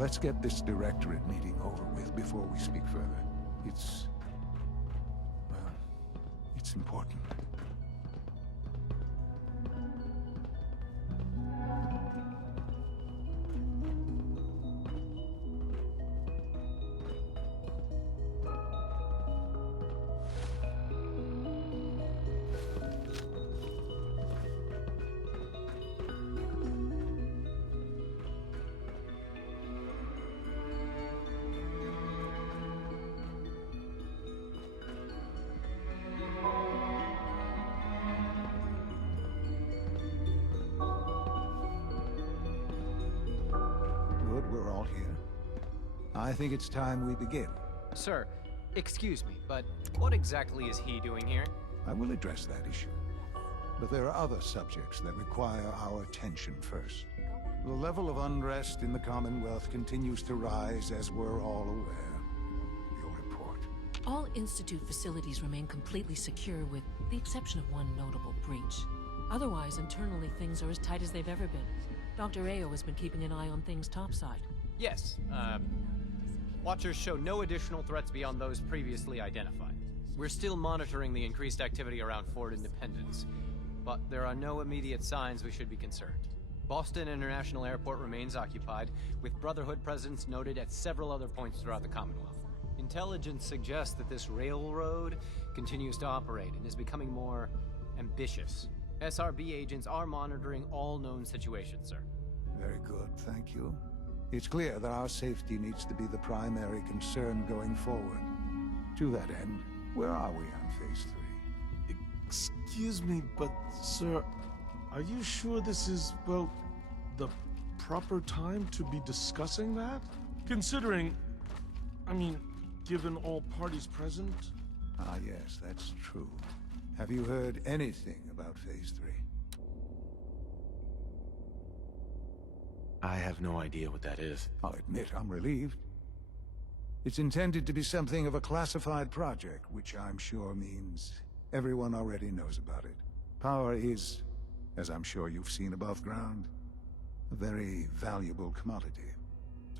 let's get this directorate meeting over with before we speak further. It's... well, it's important. We're all here. I think it's time we begin. Sir, excuse me, but what exactly is he doing here? I will address that issue. But there are other subjects that require our attention first. The level of unrest in the Commonwealth continues to rise, as we're all aware. Your report. All Institute facilities remain completely secure, with the exception of one notable breach. Otherwise, internally, things are as tight as they've ever been. Dr. Ayo has been keeping an eye on things topside. Yes, Watchers show no additional threats beyond those previously identified. We're still monitoring the increased activity around Fort Independence, but there are no immediate signs we should be concerned. Boston International Airport remains occupied, with Brotherhood presence noted at several other points throughout the Commonwealth. Intelligence suggests that this railroad continues to operate and is becoming more ambitious. SRB agents are monitoring all known situations, sir. Very good, thank you. It's clear that our safety needs to be the primary concern going forward. To that end, where are we on Phase 3? Excuse me, but sir, are you sure this is, well, the proper time to be discussing that? Considering, I mean, given all parties present? Ah, yes, that's true. Have you heard anything about Phase 3? I have no idea what that is. I'll admit I'm relieved. It's intended to be something of a classified project, which I'm sure means everyone already knows about it. Power is, as I'm sure you've seen above ground, a very valuable commodity.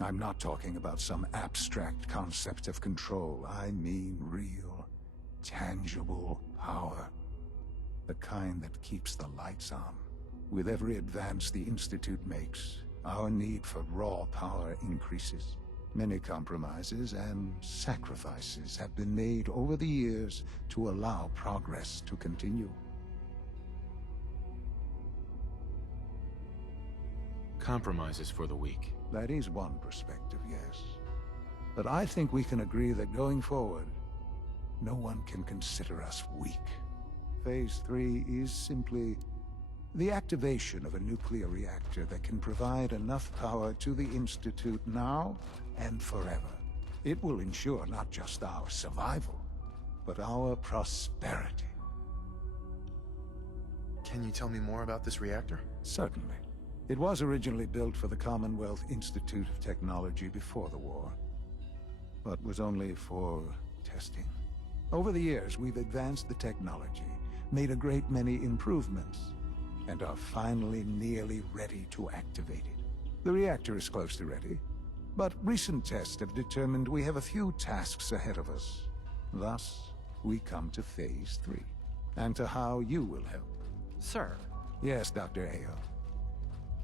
I'm not talking about some abstract concept of control. I mean real, tangible power. The kind that keeps the lights on. With every advance the Institute makes, our need for raw power increases. Many compromises and sacrifices have been made over the years to allow progress to continue. Compromises for the weak. That is one perspective, yes. But I think we can agree that going forward, no one can consider us weak. Phase 3 is simply the activation of a nuclear reactor that can provide enough power to the Institute now and forever. It will ensure not just our survival, but our prosperity. Can you tell me more about this reactor? Certainly. It was originally built for the Commonwealth Institute of Technology before the war, but was only for testing. Over the years, we've advanced the technology, made a great many improvements, and are finally nearly ready to activate it. The reactor is close to ready, but recent tests have determined we have a few tasks ahead of us. Thus, we come to Phase 3, and to how you will help. Sir. Yes, Dr. Ayo.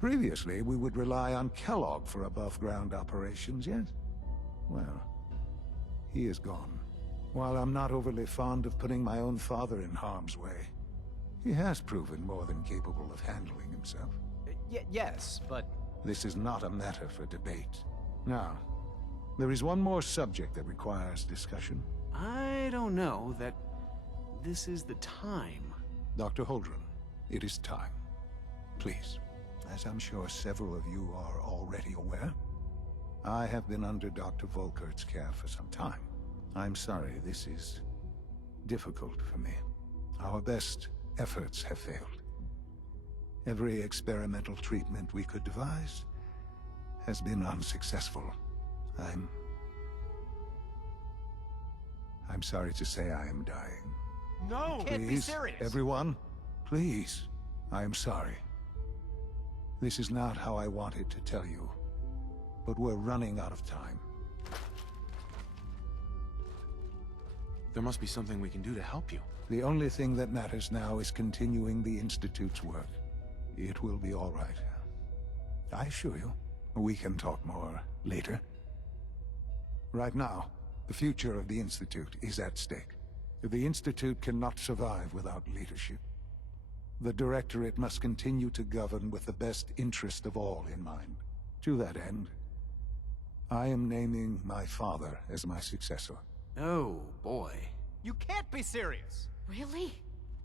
Previously, we would rely on Kellogg for above-ground operations, yes? Well, he is gone. While I'm not overly fond of putting my own father in harm's way, he has proven more than capable of handling himself. Yes, but... This is not a matter for debate. Now, there is one more subject that requires discussion. I don't know that this is the time. Dr. Holdren, it is time. Please. As I'm sure several of you are already aware, I have been under Dr. Volkert's care for some time. I'm sorry this is difficult for me. Our best efforts have failed. Every experimental treatment we could devise has been unsuccessful. I'm sorry to say I am dying. No! Can't be serious! Everyone, please. I am sorry. This is not how I wanted to tell you. but we're running out of time. There must be something we can do to help you. The only thing that matters now is continuing the Institute's work. It will be all right. I assure you, we can talk more later. Right now, the future of the Institute is at stake. The Institute cannot survive without leadership. The Directorate must continue to govern with the best interest of all in mind. To that end, I am naming my father as my successor. Oh, boy. You can't be serious! Really?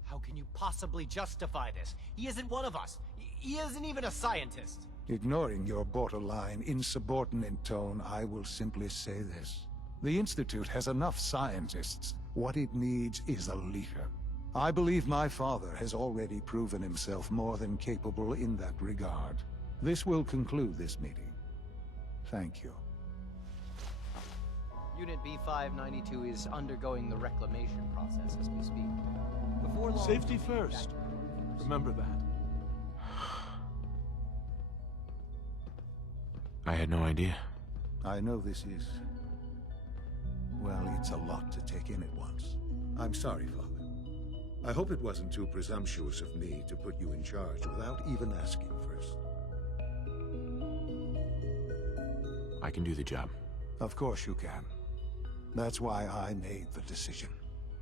How can you possibly justify this? He isn't one of us. He isn't even a scientist. Ignoring your borderline, insubordinate tone, I will simply say this. The Institute has enough scientists. What it needs is a leader. I believe my father has already proven himself more than capable in that regard. This will conclude this meeting. Thank you. Unit B592 is undergoing the reclamation process as we speak. Before long, Safety first. Remember that. I had no idea. I know this is... well, it's a lot to take in at once. I'm sorry, Father. I hope it wasn't too presumptuous of me to put you in charge without even asking first. I can do the job. Of course you can. That's why I made the decision.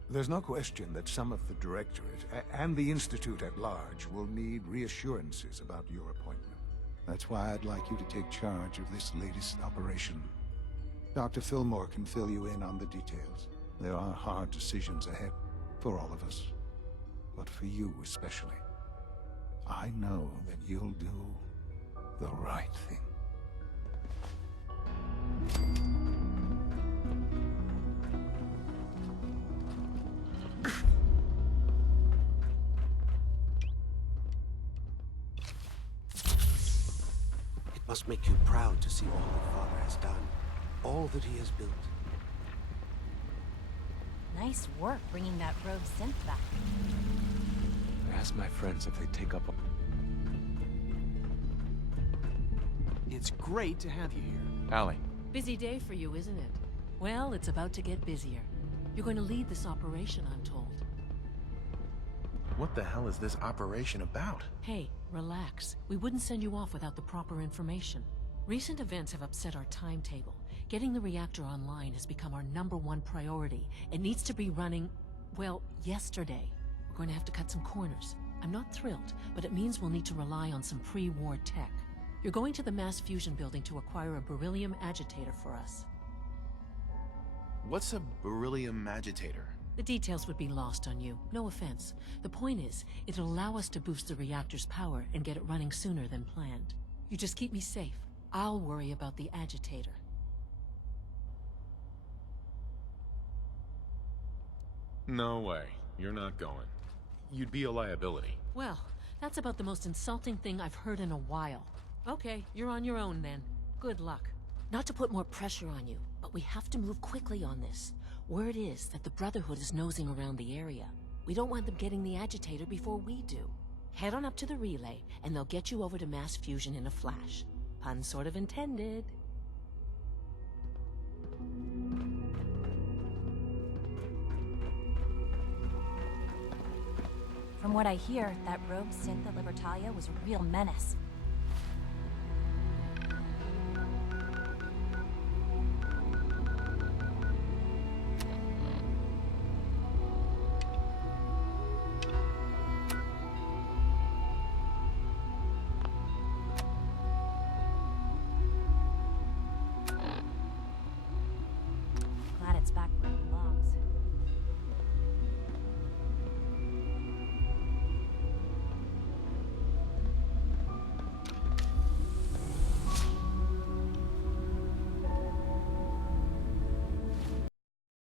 There's no question that some of the Directorate and the Institute at large will need reassurances about your appointment. That's why I'd like you to take charge of this latest operation. Dr. Fillmore can fill you in on the details. There are hard decisions ahead for all of us, but for you especially. I know that you'll do the right thing. It must make you proud to see all your father has done, all that he has built. Nice work bringing that rogue synth back. I asked my friends if they'd take up a... It's great to have you here. Allie, Busy day for you, isn't it? Well, it's about to get busier. You're going to lead this operation, I'm told. what the hell is this operation about? Hey, relax. We wouldn't send you off without the proper information. Recent events have upset our timetable. Getting the reactor online has become our #1 priority. It needs to be running, well, yesterday. We're going to have to cut some corners. I'm not thrilled, but it means we'll need to rely on some pre-war tech. You're going to the mass fusion building to acquire a beryllium agitator for us. What's a beryllium agitator? The details would be lost on you. No offense. The point is, it'll allow us to boost the reactor's power and get it running sooner than planned. You just keep me safe. I'll worry about the agitator. No way. You're not going. You'd be a liability. Well, that's about the most insulting thing I've heard in a while. Okay, you're on your own then. Good luck. Not to put more pressure on you, but we have to move quickly on this. Word is that the Brotherhood is nosing around the area. We don't want them getting the agitator before we do. Head on up to the relay, and they'll get you over to mass fusion in a flash. Pun sort of intended. From what I hear, that rogue synth at Libertalia was a real menace.